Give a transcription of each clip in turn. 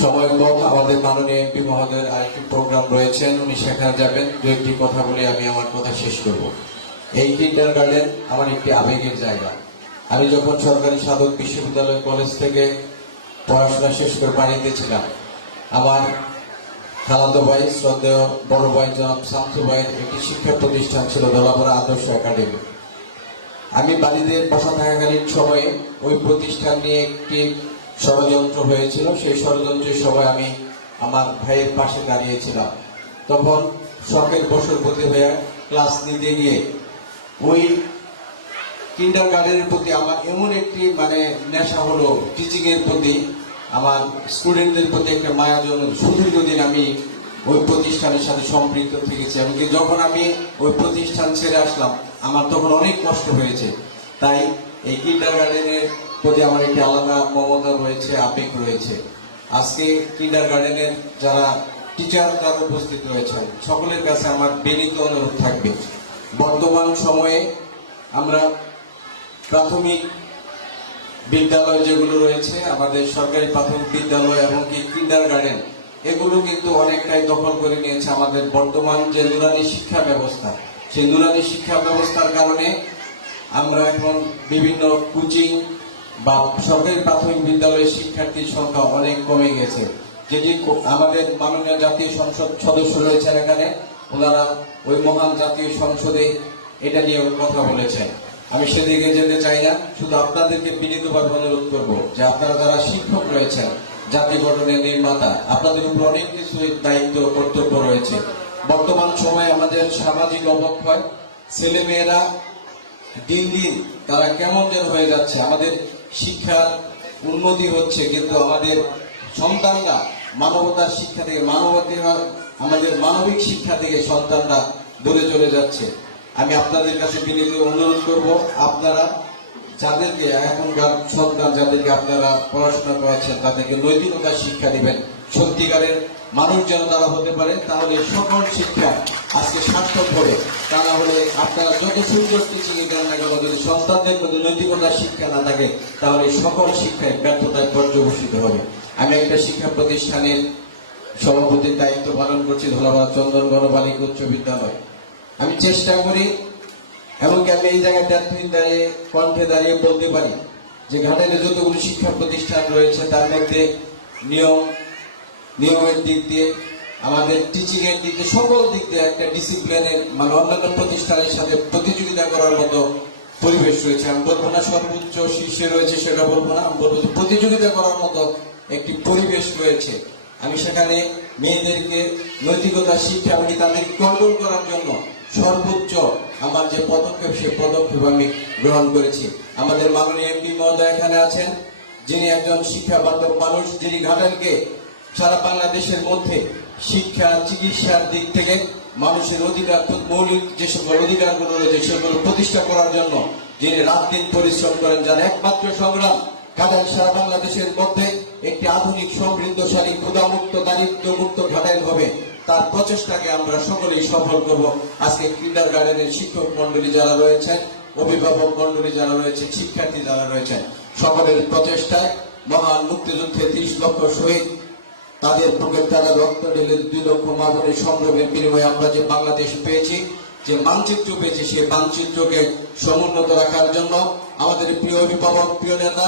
সময় কম, আমাদের মাননীয় এমপি মহোদয়ের আরেকটি প্রোগ্রাম রয়েছেন উনি সেখানে যাবেন। দু একটি কথা বলে আমি আমার কথা শেষ করব। এই কিন্ডার গার্ডেন আমার একটি আবেগের জায়গা। আমি যখন সরকারি সাধক বিশ্ববিদ্যালয় কলেজ থেকে পড়াশোনা শেষ করে বাড়িতে ছিলাম আমার খালাতো ভাই, শ্রদ্ধেয় বড় ভাই জনাব শামসু ভাইয়ের একটি শিক্ষা প্রতিষ্ঠান ছিল দলাপাড়া আদর্শ একাডেমি। আমি বাড়িতে বসা থাকাকালীন সময়ে ওই প্রতিষ্ঠান নিয়ে একটি ষড়যন্ত্র হয়েছিল। সেই ষড়যন্ত্রের সময় আমি আমার ভাইয়ের পাশে দাঁড়িয়েছিলাম। তখন শখের বছর প্রতি হয়ে ক্লাস নিতে গিয়ে ওই কিন্ডার গার্ডেনের প্রতি আমার এমন একটি মানে নেশা হলো টিচিংয়ের প্রতি, আমার স্টুডেন্টদের প্রতি একটা মায়া জন্য সুদীর্ঘদিন আমি ওই প্রতিষ্ঠানের সাথে সম্পৃক্ত থেকেছি। এমনকি যখন আমি ওই প্রতিষ্ঠান ছেড়ে আসলাম, আমার তখন অনেক কষ্ট হয়েছে। তাই এই কিন্ডার গার্ডেনের প্রতি আমার একটি আলাদা মমতা রয়েছে, আবেগ রয়েছে। আজকে কিন্ডার গার্ডেনের যারা টিচার যারা উপস্থিত রয়েছেন। সকলের কাছে আমার বিনীত অনুরোধ থাকবে। বর্তমান সময়ে আমরা প্রাথমিক বিদ্যালয় যেগুলো রয়েছে, আমাদের সরকারি প্রাথমিক বিদ্যালয় এবং কি কিন্ডার গার্ডেন এগুলো কিন্তু অনেকটাই দখল করে নিয়েছে আমাদের বর্তমান যে নুরানি শিক্ষা ব্যবস্থা। সেই নুরানি শিক্ষা ব্যবস্থার কারণে আমরা এখন বিভিন্ন কোচিং বা সরকারি প্রাথমিক বিদ্যালয়ের শিক্ষার্থীর সংখ্যা অনেক কমে গেছে। যেটি আমাদের মাননীয় জাতীয় সংসদ সদস্য রয়েছেন এখানে, ওনারা ওই মহান জাতীয় সংসদে এটা নিয়ে কথা বলেছেন। আমি সেদিকে যেতে চাই না, শুধু আপনাদেরকে বিনীতভাবে অনুরোধ করব যে আপনারা যারা শিক্ষক রয়েছেন, জাতি গঠনের নির্মাতা, আপনাদের উপর অনেক কিছু দায়িত্ব কর্তব্য রয়েছে। বর্তমান সময়ে আমাদের সামাজিক অবক্ষয় ছেলে মেয়েরা দিন দিন তারা কেমন যেন হয়ে যাচ্ছে। আমাদের শিক্ষার উন্নতি হচ্ছে, কিন্তু আমাদের সন্তানরা মানবতার শিক্ষা থেকে মানবতা আমাদের মানবিক শিক্ষা থেকে সন্তানরা দূরে চলে যাচ্ছে। আমি আপনাদের কাছে বিনীত অনুরোধ করব, আপনারা যাদেরকে এখনকার সন্তান, যাদেরকে আপনারা পড়াশোনা করাচ্ছেন, তাদেরকে নৈতিকতার শিক্ষা দিবেন। সত্যিকারের মানুষ যেন তারা হতে পারে, তাহলে সকল শিক্ষা আজকে সার্থক হবে। তা না হলে আপনারা যত সুন্দর টিচিং এ দেন না কেন, যদি সন্তানদের মধ্যে নৈতিকতার শিক্ষা না থাকে, তাহলে সকল শিক্ষায় ব্যর্থতায় পর্যবসিত হবে। আমি একটা শিক্ষা প্রতিষ্ঠানের সভাপতির দায়িত্ব পালন করছি ধলাবাদ চন্দন গণবালিক উচ্চ বিদ্যালয়। আমি চেষ্টা করি, এমনকি আমি এই জায়গায় ট্যাথমিন দাঁড়িয়ে, কণ্ঠে দাঁড়িয়ে বলতে পারি যে ঘাটাইলে যতগুলো শিক্ষা প্রতিষ্ঠান রয়েছে, তার মধ্যে নিয়ম, নিয়মের দিক দিয়ে আমাদের টিচিং এর দিক সকল দিক দিয়ে একটা ডিসিপ্লিনের মানে অন্যান্য প্রতিষ্ঠানের সাথে প্রতিযোগিতা করার মতো পরিবেশ রয়েছে। আমি বলব না সর্বোচ্চ শীর্ষে রয়েছে, সেটা বলব না। আমি বলব প্রতিযোগিতা করার মতো একটি পরিবেশ রয়েছে। আমি সেখানে মেয়েদেরকে নৈতিকতা, শিক্ষা আমি তাদের কন্ট্রোল করার জন্য সর্বোচ্চ আমার যে পদক্ষেপ, সেই পদক্ষেপ আমি গ্রহণ করেছি। আমাদের মাননীয় এমপি মহোদয় এখানে আছেন, যিনি একজন শিক্ষা বান্ধব মানুষ, যিনি ঘাটালকে সারা বাংলাদেশের মধ্যে শিক্ষা, চিকিৎসার দিক থেকে মানুষের অধিকার, মৌলিক যে সকল অধিকারগুলো রয়েছে, সেগুলো প্রতিষ্ঠা করার জন্য যিনি রাত দিন পরিশ্রম করেন, যার একমাত্র সংগ্রাম ঘাটাইল সারা বাংলাদেশের মধ্যে একটি আধুনিক, সমৃদ্ধশালী ক্ষুদামুক্ত দারিদ্র্যমুক্ত ঘাটাইল হবে, তার প্রচেষ্টাকে আমরা সকলেই সফল করব। আজকে কিন্ডার গার্ডেনের শিক্ষক মন্ডলী যারা রয়েছেন, অভিভাবক মন্ডলী যারা রয়েছে শিক্ষার্থী যারা রয়েছেন, সকলের প্রচেষ্টায় মহান মুক্তিযুদ্ধে ত্রিশ লক্ষ শহীদ তাদের বুকের তারা রক্ত ঢেলে দুই লক্ষ মামনের সংগ্রামের বিনিময়ে আমরা যে বাংলাদেশ পেয়েছি, যে মানচিত্র পেয়েছি, সেই মানচিত্রকে সমুন্নত রাখার জন্য আমাদের প্রিয় অভিভাবক, প্রিয় নেতা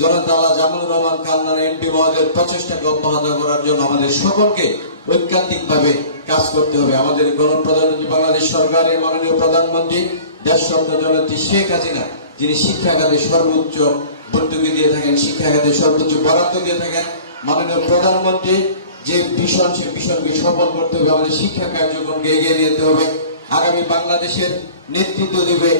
জনতালা জামুনুর রহমান কান্নান এমপি প্রচেষ্টাকে অব্যাহত করার জন্য আমাদের সকলকে ঐকান্তিক ভাবে কাজ করতে হবে। আমাদের গণপ্রধানমন্ত্রী বাংলাদেশ সরকারের মাননীয় প্রধানমন্ত্রী দেশ দেশরত্ন জননেত্রী শেখ হাসিনা, যিনি শিক্ষা সর্বোচ্চ ভর্তুকি দিয়ে থাকেন, শিক্ষা সর্বোচ্চ বরাদ্দ দিয়ে থাকেন মাননীয় প্রধানমন্ত্রী, যে ভীষণ সেই ভীষণকে সফল করতে হবে, আমাদের শিক্ষা কার্যক্রমকে এগিয়ে যেতে হবে। আগামী বাংলাদেশের নেতৃত্ব দেবে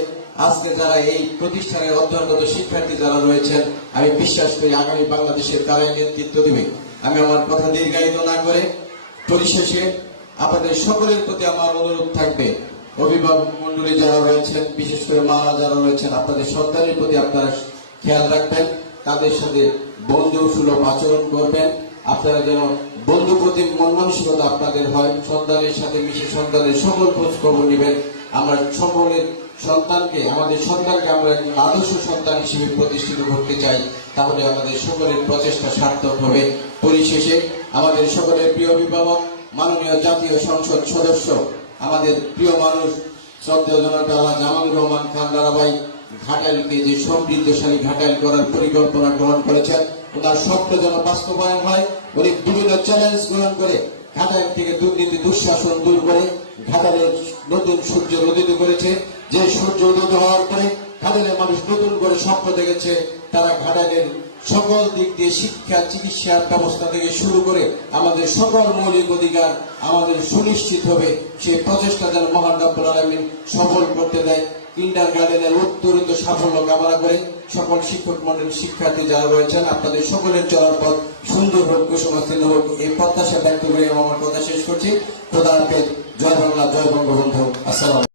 আজকে যারা এই প্রতিষ্ঠানের অধ্যয়নরত শিক্ষার্থী যারা রয়েছেন, আমি বিশ্বাস করি আগামী বাংলাদেশের তারাই নেতৃত্ব দেবে। আমি আমার কথা দীর্ঘায়িত না করে পরিশেষে আপনাদের সকলের প্রতি আমার অনুরোধ থাকবে, অভিভাবক মন্ডলী যারা রয়েছেন, বিশেষ করে মারা যারা রয়েছেন, আপনাদের সন্তানের প্রতি আপনারা খেয়াল রাখবেন, তাদের সাথে বন্ধু সুলভ আচরণ করবেন। আপনারা যেন বন্ধু প্রতি মন মানসিকতা আপনাদের হয়। সন্তানের সাথে মিশে সন্তানের সকল খোঁজ খবর নেবেন। আমরা সকলের সন্তানকে, আমাদের সন্তানকে আমরা আদর্শ সন্তান হিসেবে প্রতিষ্ঠিত করতে চাই। তাহলে আমাদের সকলের প্রচেষ্টা সার্থক হবে। হবে পরিশেষে আমাদের সকলের প্রিয় অভিভাবক, মাননীয় জাতীয় সংসদ সদস্য, আমাদের প্রিয় মানুষ, শ্রদ্ধেয় জনতা জামাল রহমান খান দারাবাই ঘাটাইলকে যে সমৃদ্ধশালী ঘাটাইল করার পরিকল্পনা গ্রহণ করেছেন। ওনার স্বপ্ন যেন বাস্তবায়ন হয়, উনি বিভিন্ন চ্যালেঞ্জ গ্রহণ করে ঘাটাইল থেকে দুর্নীতি, দুঃশাসন দূর করে ঘাটালের নতুন সূর্য উদিত করেছে। যে সূর্য উদিত হওয়ার পরে ঘাটালের মানুষ নতুন করে স্বপ্ন দেখেছে, তারা ঘাটালের সকল দিক দিয়ে শিক্ষা, চিকিৎসার ব্যবস্থা থেকে শুরু করে আমাদের সকল মৌলিক অধিকার আমাদের সুনিশ্চিত হবে। সেই প্রচেষ্টা যেন মহান রব্বুল আলমিন সফল করতে দেয়। কিন্ডার গার্ডেনের উত্তরিত সাফল্য কামনা করে সকল শিক্ষক মন্ডল শিক্ষার্থী যারা রয়েছেন, আপনাদের সকলের চলার পথ সুন্দর হোক কুসংস্থিত হোক, এই প্রত্যাশা ব্যক্ত করে আমার কথা শেষ করছি। প্রধানকে জয় বাংলা, জয় বঙ্গবন্ধু। আসসালাম